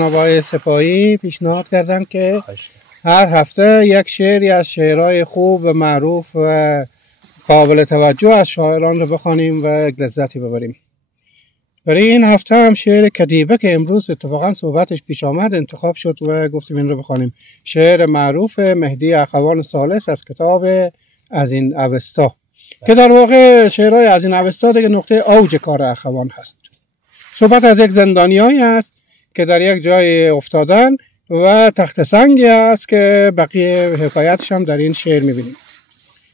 نوای سپاهی پیشنهاد کردن که هر هفته یک شعری از شعرهای خوب و معروف و قابل توجه از شاعران رو بخوانیم و لذتی ببریم. برای این هفته هم شعر کدیبه که امروز اتفاقا صحبتش پیش آمد انتخاب شد و گفتیم این رو بخوانیم. شعر معروف مهدی اخوان ثالث از کتاب از این اوستا که در واقع شعرهای از این اوستا دیگه نقطه اوج کار اخوان هست. صحبت از یک زندانیایی است که در یک جای افتادن و تخت سنگی است که بقیه حکایتش هم در این شعر میبینیم.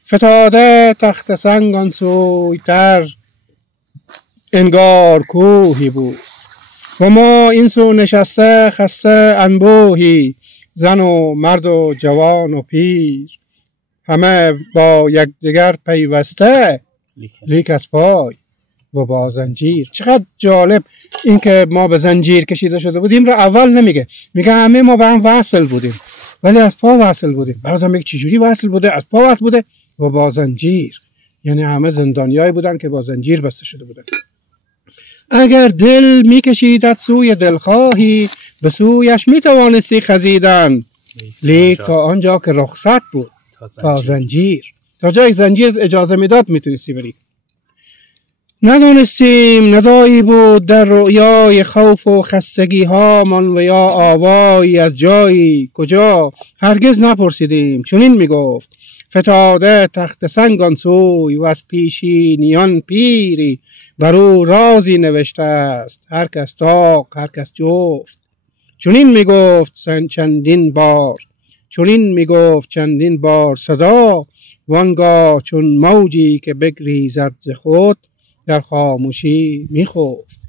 فتاده تخت سنگ آن سوی تر انگار کوهی بود و ما این سو نشسته خسته انبوهی، زن و مرد و جوان و پیر، همه با یکدیگر پیوسته لیک از پای و با زنجیر. چقدر جالب این که ما به زنجیر کشیده شده بودیم را اول نمیگه، میگه همه ما به هم وصل بودیم ولی از پا وصل بودیم. بعد هم میگه چجوری وصل بوده؟ از پا وصل بوده و با زنجیر، یعنی همه زندانیایی بودن که با زنجیر بسته شده بودن. اگر دل میکشیدت سوی دلخواهی، به سویش میتوانستی خزیدن، لیک تا آنجا که رخصت بود تا زنجیر، تا جای زنجیر اجازه میداد میتونستی بری. ندانستیم ندایی بود در رؤیای خوف و خستگی ها من و یا آوایی از جایی کجا، هرگز نپرسیدیم. چنین میگفت فتاده تخت سنگ آن سوی و از پیشینیان پیری، بر او رازی نوشته است هر کس طاق هر کس جفت. چنین میگفت چندین بار صدا، وانگاه چون موجی که بگریزد ز خود در خاموشی میخفت.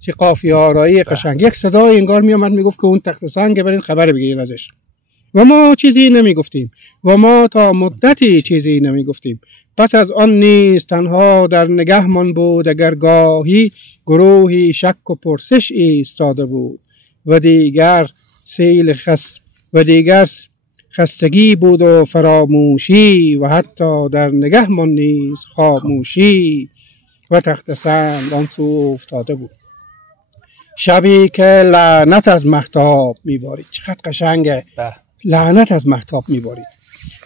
چه قافیه آرایی قشنگ. یک صدای انگار میامد میگفت که اون تخت سنگ، برین خبر بگیرین ازش. و ما چیزی نمیگفتیم و ما تا مدتی چیزی نمیگفتیم. پس از آن نیز تنها در نگهمان بود اگر گاهی گروهی شک و پرسش ایستاده بود و دیگر خستگی بود و فراموشی و حتی در نگهمان نیز خاموشی و تخت سنگ آن سو افتاده بود. شبی که لعنت از مهتاب میبارید. چقدر قشنگه. لعنت از مهتاب میبارید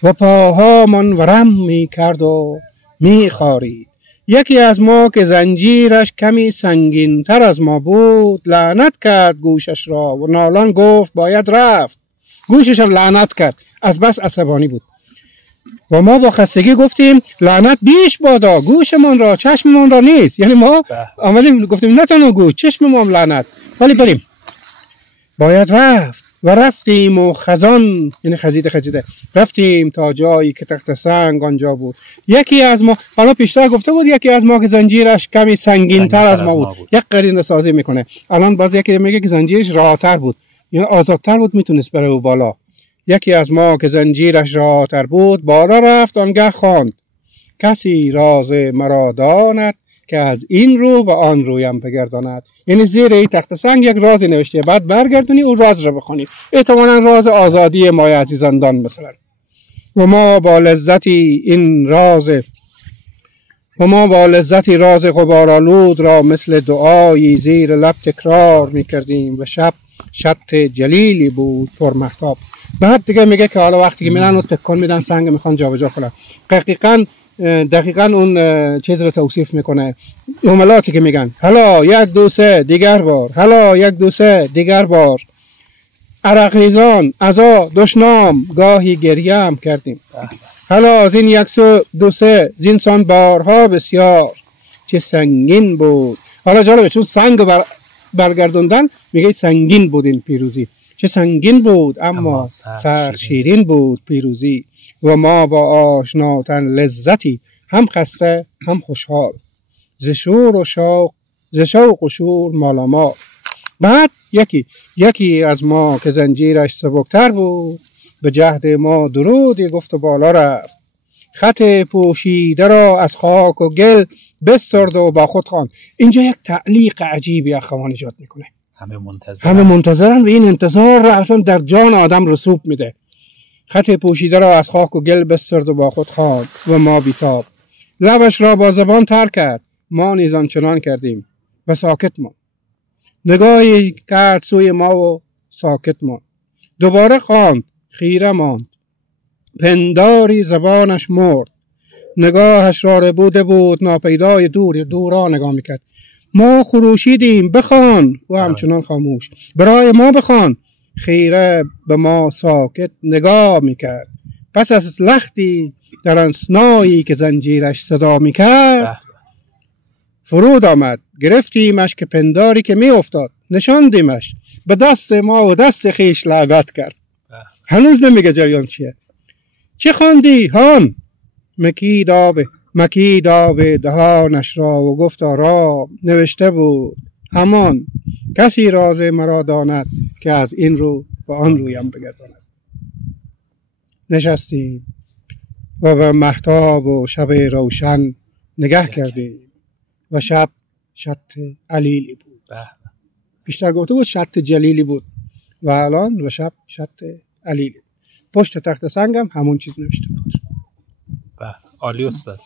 و پاهامان ورم میکرد و میخارید. یکی از ما که زنجیرش کمی سنگین تر از ما بود لعنت کرد گوشش را و نالان گفت باید رفت. گوشش را لعنت کرد، از بس عصبانی بود. و ما با خستگی گفتیم لعنت بیش بادا گوشمان را، چشممان را نیست. یعنی ما آمدیم گفتیم نه تنها گوش، چشممان لعنت، ولی بریم. باید رفت و رفتیم و خزان، یعنی خزیده رفتیم تا جایی که تخت سنگ آنجا بود. یکی از ما، حالا پیشتر گفته بود یکی از ما که زنجیرش کمی سنگین تر از ما بود. یک قرینه سازی میکنه. الان باز یکی میگه که زنجیرش راحتر بود، یعنی آزادتر بود، میتونست بره و بالا. یکی از ما که زنجیرش راحتر بود بالا رفت، آنگه خواند کسی راز مرا داند که از این رو و آن رویم بگرداند. یعنی زیر این تخت سنگ یک رازی نوشته، بعد برگردونی اون راز رو بخونی، احتمالاً راز آزادی مای عزیزاندان مثلا. و ما با لذتی راز غبارآلود را مثل دعایی زیر لب تکرار میکردیم و شب جلیلی بود پر مهتاب. بعد دیگه میگه که حالا وقتی که میرن و تکون میدن سنگ میخوان جابجا کنن، دقیقاً اون چیز رو توصیف میکنه. جملاتی که میگن حالا یک دو سه دیگر بار، حالا یک دو سه دیگر بار، عرق ریزان عزا دشنام گاهی گریه هم کردیم. حالا از این یک دو سه زینسان بارها بسیار چه سنگین بود. حالا جالبه چون سنگ برگردوندن میگه سنگین بود این پیروزی، چه سنگین بود اما سر شیرین بود پیروزی. و ما با آشناتن لذتی هم خسته هم خوشحال، ز شوق و شور مالامال. بعد یکی از ما که زنجیرش سبکتر بود به جهد ما درودی گفت و بالا رفت. خط پوشیده را از خاک و گل بسترد و با خود خواند. اینجا یک تعلیق عجیبی اخوان ایجاد میکنه. همه منتظرن و این انتظار را اصلا در جان آدم رسوب میده. خط پوشیده را از خاک و گل بسترد و با خود خواند و ما بیتاب. لبش را با زبان تر کرد، ما نیز آنچنان کردیم و ساکت ماند. نگاهی کرد سوی ما و ساکت ماند. دوباره خواند، خیره ماند. پنداری زبانش مرد. نگاهش را ربوده بود، ناپیدای دورا نگاه میکرد. ما خروشیدیم، بخوان. و همچنان خاموش. برای ما بخوان. خیره به ما ساکت نگاه میکرد. پس از لختی در انسنایی که زنجیرش صدا میکرد فرود آمد. گرفتیمش که پنداری که میافتاد، نشاندیمش، به دست ما و دست خیش لعنت کرد. هنوز نمیگه جریان چیه. چه خواندی هان؟ مکید آب دهانش را و گفت آرام. نوشته بود همان کسی راز مرا داند که از این رو و آن رویم بگرداند. نشستیم و به مهتاب و شب روشن نگه کردیم و شب شط علیلی بود. بیشتر گفته بود شط جلیلی بود و الان و شب شط علیلی. پشت تخت سنگم همون چیز نوشته بود. عالی استاد.